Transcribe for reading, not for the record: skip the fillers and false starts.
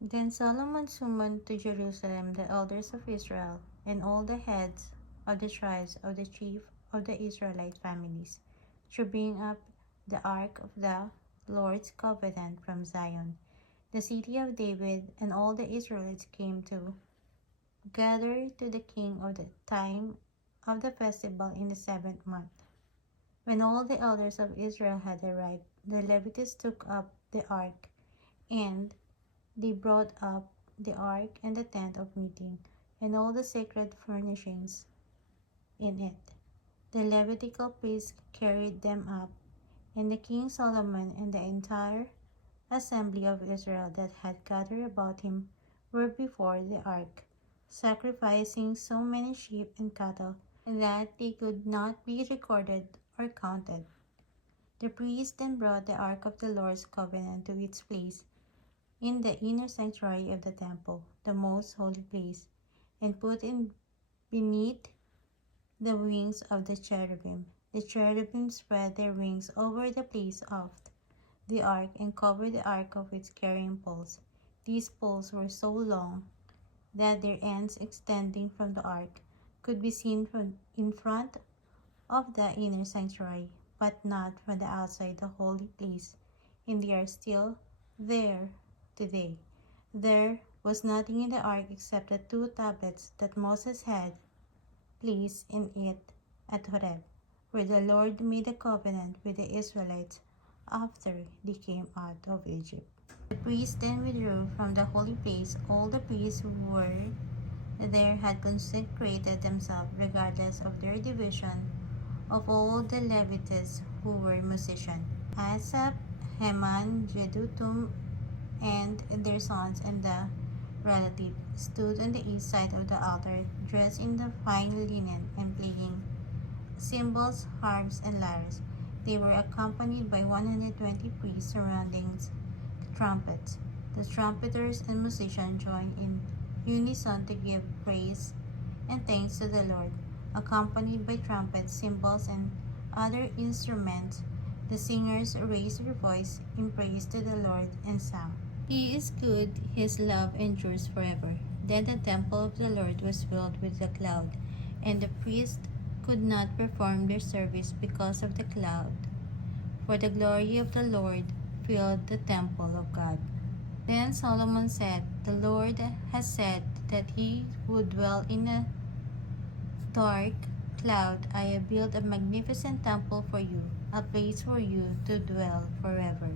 Then Solomon summoned to Jerusalem the elders of Israel and all the heads of the tribes of the chief of the Israelite families to bring up the ark of the Lord's covenant from Zion, the city of David, and all the Israelites came to gather to the king of the time of the festival in the 7th month. When all the elders of Israel had arrived, the Levites took up the ark, and they brought up the ark and the tent of meeting, and all the sacred furnishings in it. The Levitical priests carried them up, and the king Solomon and the entire assembly of Israel that had gathered about him were before the ark, sacrificing so many sheep and cattle that they could not be recorded or counted. The priests then brought the ark of the Lord's covenant to its place in the inner sanctuary of the temple, the most holy place, and put it beneath the wings of the cherubim. The cherubim spread their wings over the place of the ark and covered the ark of its carrying poles. These poles were so long that their ends extending from the ark could be seen from in front of the inner sanctuary, but not from the outside the holy place, and they are still there today. There was nothing in the ark except the 2 tablets that Moses had placed in it at Horeb, where the Lord made a covenant with the Israelites after they came out of Egypt. The priests then withdrew from the holy place. All the priests who were there had consecrated themselves regardless of their division of all the Levites who were musicians. Asaph, Heman, Jeduthun, and their sons and the relative stood on the east side of the altar, dressed in the fine linen and playing cymbals, harps, and lyres. They were accompanied by 120 priests surrounding trumpets. The trumpeters and musicians joined in unison to give praise and thanks to the Lord. Accompanied by trumpets, cymbals, and other instruments, the singers raised their voice in praise to the Lord and sang, "He is good, his love endures forever." Then the temple of the Lord was filled with the cloud, and the priests could not perform their service because of the cloud, for the glory of the Lord filled the temple of God. Then Solomon said, "The Lord has said that he would dwell in a dark cloud. I have built a magnificent temple for you, a place for you to dwell forever."